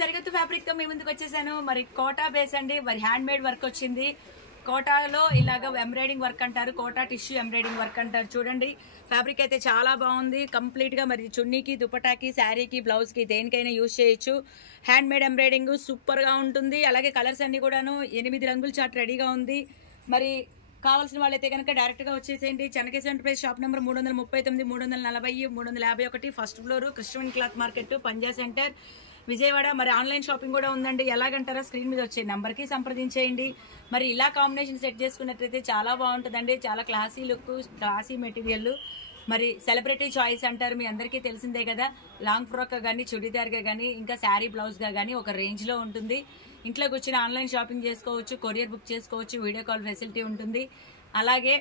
సరికొత్త ఫ్యాబ్రిక్ తో మీ ముందుకు వచ్చేసాను. మరి కోటా బేస్ అండి, మరి హ్యాండ్ మేడ్ వర్క్ వచ్చింది. కోటాలో ఇలాగ ఎంబ్రాయిడింగ్ వర్క్ అంటారు, కోటా టిష్యూ ఎంబ్రాయిడింగ్ వర్క్ అంటారు. చూడండి ఫ్యాబ్రిక్ అయితే చాలా బాగుంది. కంప్లీట్ గా మరి చున్నీకి, దుపటాకి, శారీకి, బ్లౌజ్ కి దేనికైనా యూజ్ చేయొచ్చు. హ్యాండ్ మేడ్ ఎంబ్రాయిడింగ్ సూపర్ గా ఉంటుంది. అలాగే కలర్స్ అన్ని కూడాను 8 రంగుల చార్ట్ రెడీగా ఉంది. మరి కావాల్సిన వాళ్ళైతే కనుక డైరెక్ట్ గా వచ్చేసేయండి. Chennakeshwara enterprise shop number 339, 340, 351, first floor, Christian cloth market, Panja center, Vijayawada. మరి ఆన్లైన్ షాపింగ్ కూడా ఉందండి. ఎలాగంటారా, స్క్రీన్ మీద వచ్చే నెంబర్ కి సంప్రదించేయండి. మరి ఇలా కాంబినేషన్ సెట్ చేసుకున్నట్లయితే చాలా బాగుంటుందండి. చాలా క్లాసీ లుక్, క్లాసీ మెటీరియల్. మరి సెలబ్రిటీ చాయిస్ అంటారు, మీ అందరికీ తెలిసిందే కదా. లాంగ్ ఫ్రాక్ గా కానీ, చుడీదార్ గా కానీ, ఇంకా శారీ బ్లౌజ్ గా కానీ ఒక రేంజ్ లో ఉంటుంది. ఇంట్లో కూర్చొని ఆన్లైన్ షాపింగ్ చేసుకోవచ్చు, కొరియర్ బుక్ చేసుకోవచ్చు, వీడియో కాల్ ఫెసిలిటీ ఉంటుంది. అలాగే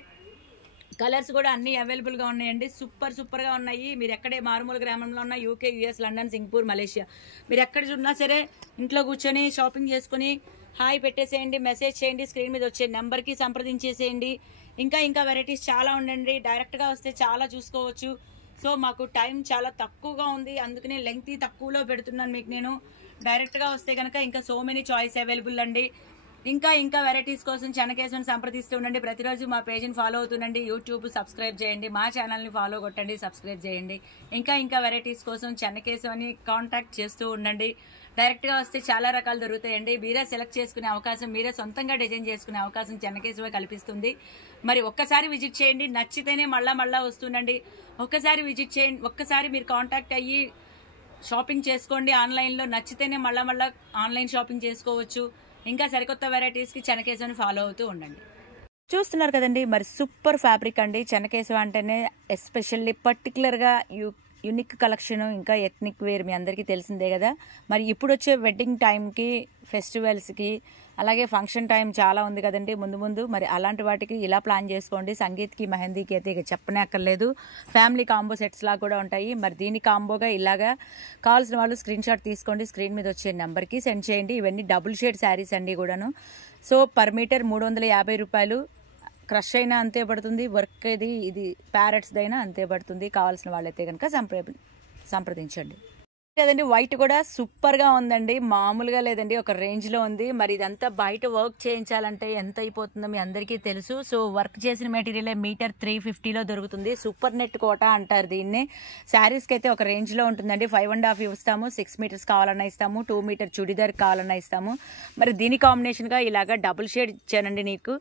కలర్స్ కూడా అన్ని అవైలబుల్ గా ఉన్నాయండి. సూపర్ గా ఉన్నాయి. మీరు ఎక్కడే మారుమూల గ్రామంలో ఉన్న UK, US, London, Singapore, Malaysia, మీరు ఎక్కడ ఉన్నా సరే ఇంట్లో కూర్చొని షాపింగ్ చేసుకుని హాయ్ పెట్టేసేయండి, మెసేజ్ చేయండి, స్క్రీన్ మీద వచ్చే నెంబర్ కి సంప్రదించేసేయండి. ఇంకా వెరైటీస్ చాలా ఉండండి. డైరెక్ట్ గా వస్తే చాలా చూసుకోవచ్చు. సో మాకు టైం చాలా తక్కువగా ఉంది, అందుకనే లెంగ్త్ తక్కువలో పెడుతున్నాను మీకు నేను. డైరెక్ట్ గా వస్తే కనుక ఇంకా సో మెనీ చాయిస్ అవైలబుల్ అండి. ఇంకా వెరైటీస్ కోసం చెన్నకేశవన్ సంప్రదిస్తూ ఉండండి. ప్రతిరోజు మా పేజ్ని ఫాలో అవుతుండండి. యూట్యూబ్ సబ్స్క్రైబ్ చేయండి, మా ఛానల్ని ఫాలో కొట్టండి, సబ్స్క్రైబ్ చేయండి. ఇంకా వెరైటీస్ కోసం చెన్నకేశవని కాంటాక్ట్ చేస్తూ ఉండండి. డైరెక్ట్గా వస్తే చాలా రకాలు దొరుకుతాయండి. మీరే సెలెక్ట్ చేసుకునే అవకాశం, మీరే సొంతంగా డిజైన్ చేసుకునే అవకాశం చెన్నకేశవ కల్పిస్తుంది. మరి ఒక్కసారి విజిట్ చేయండి, నచ్చితేనే మళ్ళా వస్తుండండి. ఒక్కసారి విజిట్ చేయండి, ఒక్కసారి మీరు కాంటాక్ట్ అయ్యి షాపింగ్ చేసుకోండి. ఆన్లైన్లో నచ్చితేనే మళ్ళా ఆన్లైన్ షాపింగ్ చేసుకోవచ్చు. ఇంకా సరికొత్త వెరైటీస్ కి చెన్నకేశవని ఫాలో అవుతూ ఉండండి. చూస్తున్నారు కదండి, మరి సూపర్ ఫ్యాబ్రిక్ అండి. చెన్నకేశవ అంటేనే ఎస్పెషల్లీ పర్టికులర్ గా యూనిక్ కలెక్షన్, ఇంకా ఎథ్నిక్ వేర్ మీ అందరికీ తెలిసిందే కదా. మరి ఇప్పుడు వచ్చే వెడ్డింగ్ టైంకి, ఫెస్టివల్స్కి, అలాగే ఫంక్షన్ టైం చాలా ఉంది కదండి ముందు. మరి అలాంటి వాటికి ఇలా ప్లాన్ చేసుకోండి. సంగీత్కి, మెహందీకి అయితే ఇక చెప్పనే అక్కర్లేదు. ఫ్యామిలీ కాంబో సెట్స్ లాగా కూడా ఉంటాయి. మరి దీని కాంబోగా ఇలాగా కావాల్సిన వాళ్ళు స్క్రీన్ షాట్ తీసుకోండి, స్క్రీన్ మీద వచ్చే నెంబర్కి సెండ్ చేయండి. ఇవన్నీ డబుల్ షేడ్ శారీస్ అండి కూడాను. సో పర్ మీటర్ 350 రూపాయలు. క్రష్ అయినా అంతే పడుతుంది, వర్క్ ఇది ప్యారెట్స్ అయినా అంతే పడుతుంది. కావాల్సిన వాళ్ళైతే కనుక సంప్రదించండి. కదండి, వైట్ కూడా సూపర్ గా ఉందండి, మామూలుగా లేదండి, ఒక రేంజ్ లో ఉంది. మరి ఇదంతా బయట వర్క్ చేయించాలంటే ఎంత అయిపోతుందో మీ అందరికీ తెలుసు. సో వర్క్ చేసిన మెటీరియల్ మీటర్ 350లో దొరుకుతుంది. సూపర్ నెట్ కోటా అంటారు దీన్ని. శారీస్ కి అయితే ఒక రేంజ్ లో ఉంటుందండి. 5.5 ఇస్తాము, 6 మీటర్స్ కావాలన్నా ఇస్తాము, 2 మీటర్ చుడిదార్ కావాలన్నా ఇస్తాము. మరి దీని కాంబినేషన్ గా ఇలాగా డబుల్ షేడ్ ఇచ్చానండి నీకు.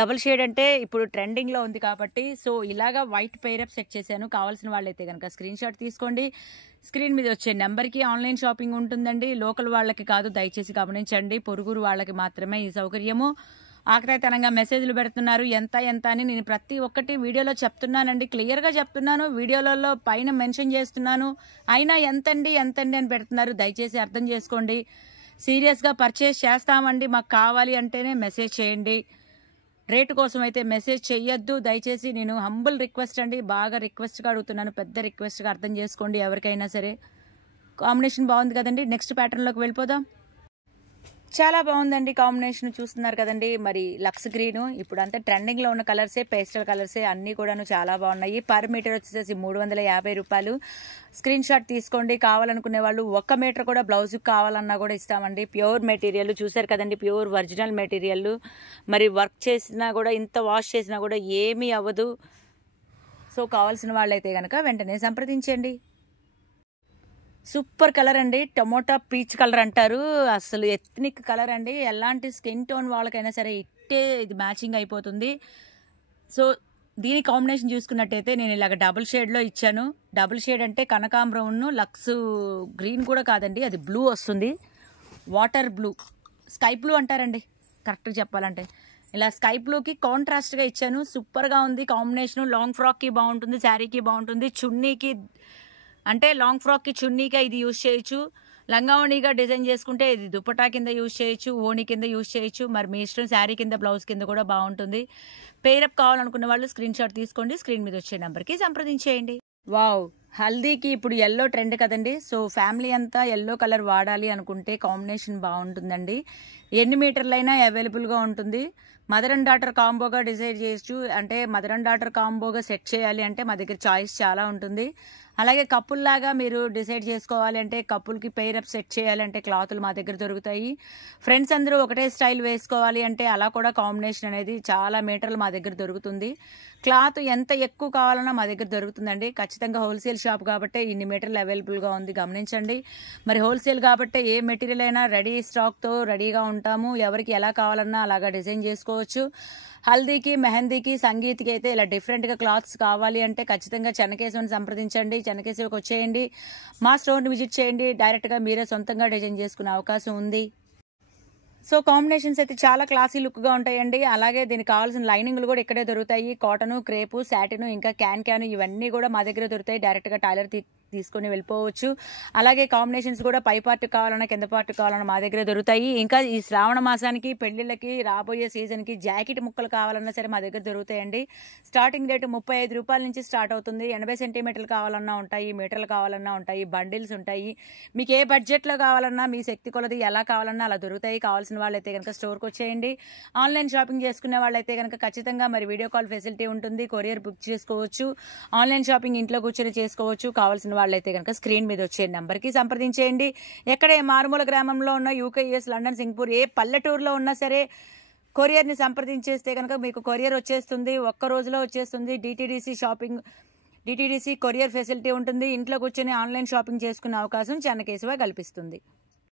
డబుల్ షేడ్ అంటే ఇప్పుడు ట్రెండింగ్ లో ఉంది కాబట్టి సో ఇలాగా వైట్ పేరప్ సెట్ చేశాను. కావాల్సిన వాళ్ళైతే కనుక స్క్రీన్ షాట్ తీసుకోండి. స్క్రీన్ మీద వచ్చే నెంబర్కి ఆన్లైన్ షాపింగ్ ఉంటుందండి. లోకల్ వాళ్ళకి కాదు, దయచేసి గమనించండి. పొరుగురు వాళ్ళకి మాత్రమే ఈ సౌకర్యము. ఆకతాయితనంగా మెసేజ్లు పెడుతున్నారు ఎంత అని. నేను ప్రతి ఒక్కటి వీడియోలో చెప్తున్నానండి, క్లియర్గా చెప్తున్నాను. వీడియోలలో పైన మెన్షన్ చేస్తున్నాను. అయినా ఎంతండి అని పెడుతున్నారు. దయచేసి అర్థం చేసుకోండి. సీరియస్గా పర్చేస్ చేస్తామండి, మాకు కావాలి అంటేనే మెసేజ్ చేయండి. రేటు కోసం అయితే మెసేజ్ చెయ్యొద్దు దయచేసి. నేను హంబుల్ రిక్వెస్ట్ అండి, బాగా రిక్వెస్ట్గా అడుగుతున్నాను, పెద్ద రిక్వెస్ట్గా అర్థం చేసుకోండి ఎవరికైనా సరే. కాంబినేషన్ బాగుంది కదండి. నెక్స్ట్ ప్యాటర్న్లోకి వెళ్ళిపోదాం. చాలా బాగుందండి కాంబినేషన్, చూస్తున్నారు కదండి. మరి లక్స్ గ్రీన్, ఇప్పుడు అంతా ట్రెండింగ్లో ఉన్న కలర్సే, పేస్టల్ కలర్సే అన్నీ కూడాను చాలా బాగున్నాయి. పర్ మీటర్ వచ్చేసి 350 రూపాయలు. స్క్రీన్ షాట్ తీసుకోండి. కావాలనుకునే వాళ్ళు 1 మీటర్ కూడా బ్లౌజ్కి కావాలన్నా కూడా ఇస్తామండి. ప్యూర్ మెటీరియల్ చూసారు కదండి, ప్యూర్ ఒరిజినల్ మెటీరియల్. మరి వర్క్ చేసినా కూడా, ఇంత వాష్ చేసినా కూడా ఏమీ అవ్వదు. సో కావాల్సిన వాళ్ళైతే కనుక వెంటనే సంప్రదించండి. సూపర్ కలర్ అండి, టమోటా పీచ్ కలర్ అంటారు. అసలు ఎథ్నిక్ కలర్ అండి. ఎలాంటి స్కిన్ టోన్ వాళ్ళకైనా సరే ఇట్టే ఇది మ్యాచింగ్ అయిపోతుంది. సో దీని కాంబినేషన్ చూసుకున్నట్టయితే నేను ఇలాగ డబుల్ షేడ్లో ఇచ్చాను. డబుల్ షేడ్ అంటే కనకాంబరం, లక్స్ గ్రీన్ కూడా కాదండి, అది బ్లూ వస్తుంది, వాటర్ బ్లూ, స్కై బ్లూ అంటారండి కరెక్ట్గా చెప్పాలంటే. ఇలా స్కై బ్లూకి కాంట్రాస్ట్గా ఇచ్చాను. సూపర్గా ఉంది కాంబినేషను. లాంగ్ ఫ్రాక్కి బాగుంటుంది, శారీకి బాగుంటుంది, చున్నీకి అంటే లాంగ్ ఫ్రాక్కి చున్నీగా ఇది యూజ్ చేయొచ్చు. లంగావణిగా డిజైన్ చేసుకుంటే ఇది దుపటా కింద యూజ్ చేయొచ్చు, ఓణి కింద యూజ్ చేయొచ్చు. మరి మీ ఇష్టం, శారీ కింద, బ్లౌజ్ కింద కూడా బాగుంటుంది. పేరప్ కావాలనుకున్న వాళ్ళు స్క్రీన్ షాట్ తీసుకోండి, స్క్రీన్ మీద వచ్చే నెంబర్కి సంప్రదించేయండి. వావ్, హల్దీకి ఇప్పుడు ఎల్లో ట్రెండ్ కదండి. సో ఫ్యామిలీ అంతా ఎల్లో కలర్ వాడాలి అనుకుంటే కాంబినేషన్ బాగుంటుందండి. ఎన్ని మీటర్లైనా అవైలబుల్గా ఉంటుంది. మదర్ అండ్ డాటర్ కాంబోగా డిసైడ్ చేయొచ్చు. అంటే మదర్ అండ్ డాటర్ కాంబోగా సెట్ చేయాలి అంటే మా దగ్గర చాయిస్ చాలా ఉంటుంది. అలాగే కప్పుల్లాగా మీరు డిసైడ్ చేసుకోవాలి అంటే కప్పులకి పెయిరప్ సెట్ చేయాలంటే క్లాతులు మా దగ్గర దొరుకుతాయి. ఫ్రెండ్స్ అందరూ ఒకటే స్టైల్ వేసుకోవాలి అంటే అలా కూడా కాంబినేషన్ అనేది చాలా మీటర్లు మా దగ్గర దొరుకుతుంది. క్లాత్ ఎంత ఎక్కువ కావాలన్నా మా దగ్గర దొరుకుతుందండి. ఖచ్చితంగా హోల్సేల్ షాప్ కాబట్టి ఇన్ని మీటర్లు అవైలబుల్గా ఉంది, గమనించండి. మరి హోల్సేల్ కాబట్టి ఏ మెటీరియల్ అయినా రెడీ స్టాక్తో రెడీగా ఉంటాము. ఎవరికి ఎలా కావాలన్నా అలాగా డిజైన్ చేసుకోవచ్చు. హల్దీకి, మెహందీకి, సంగీత్కి అయితే ఇలా డిఫరెంట్గా క్లాత్స్ కావాలి అంటే ఖచ్చితంగా చెన్నకేశవని సంప్రదించండి. చెన్నకేశవకి వచ్చేయండి, మా స్టోర్ని విజిట్ చేయండి. డైరెక్ట్గా మీరే సొంతంగా డిజైన్ చేసుకునే అవకాశం ఉంది. సో కాంబినేషన్స్ అయితే చాలా క్లాసీ లుక్గా ఉంటాయండి. అలాగే దీనికి కావాల్సిన లైనింగ్లు కూడా ఇక్కడే దొరుకుతాయి. కాటను, క్రేపు, శాటిను, ఇంకా క్యాన్ ఇవన్నీ కూడా మా దగ్గర దొరుకుతాయి. డైరెక్ట్గా టైలర్ తీసుకొని వెళ్ళిపోవచ్చు. అలాగే కాంబినేషన్స్ కూడా పై పార్ట్ కావాలన్నా కింద పార్ట్ కావాలన్నా మా దగ్గర దొరుకుతాయి. ఇంకా ఈ శ్రావణ మాసానికి, పెళ్లిళ్ళకి, రాబోయే సీజన్కి జాకెట్ ముక్కలు కావాలన్నా సరే మా దగ్గర దొరుకుతాయండి. స్టార్టింగ్ రేటు 35 రూపాయల నుంచి స్టార్ట్ అవుతుంది. 80 సెంటీమీటర్లు కావాలన్నా ఉంటాయి, మీటర్లు కావాలన్నా ఉంటాయి, బండిల్స్ ఉంటాయి. మీకు ఏ బడ్జెట్లో కావాలన్నా మీ శక్తి కొలది ఎలా కావాలన్నా అలా దొరుకుతాయి. కావాల్సిన వాళ్ళైతే కనుక స్టోర్కి వచ్చేయండి. ఆన్లైన్ షాపింగ్ చేసుకునే వాళ్ళైతే కనుక ఖచ్చితంగా మరి వీడియో కాల్ ఫెసిలిటీ ఉంటుంది. కొరియర్ బుక్ చేసుకోవచ్చు. ఆన్లైన్ షాపింగ్ ఇంట్లో కూర్చొని చేసుకోవచ్చు. కావాల్సిన వాళ్ళైతే కనుక స్క్రీన్ మీద వచ్చే నెంబర్కి సంప్రదించేయండి. ఎక్కడే మారుమూల గ్రామంలో ఉన్న UK, US, లండన్, సింగపూర్ ఏ పల్లెటూరులో ఉన్నా సరే కొరియర్ని సంప్రదించేస్తే కనుక మీకు కొరియర్ వచ్చేస్తుంది. ఒక్క రోజులో వచ్చేస్తుంది. DTDC కొరియర్ ఫెసిలిటీ ఉంటుంది. ఇంట్లో కూర్చొని ఆన్లైన్ షాపింగ్ చేసుకునే అవకాశం చెన్నకేశవ కల్పిస్తుంది.